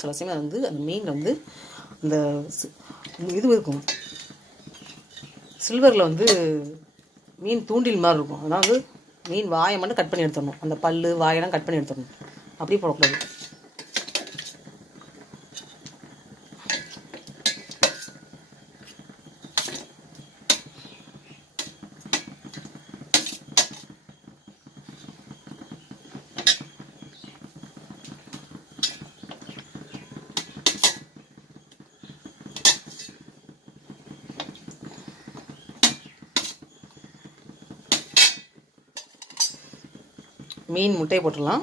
சில சமயம் வந்து அந்த மீனில் வந்து அந்த இது இருக்கும், சில்வரில் வந்து மீன் தூண்டில் மாதிரி இருக்கும். அதாவது மீன் வாயை மட்டும் கட் பண்ணி எடுத்துடணும், அந்த பல் வாயெல்லாம் கட் பண்ணி எடுத்துடணும், அப்படியே போடக்கூடாது. மீன் முட்டையை போட்டுடலாம்.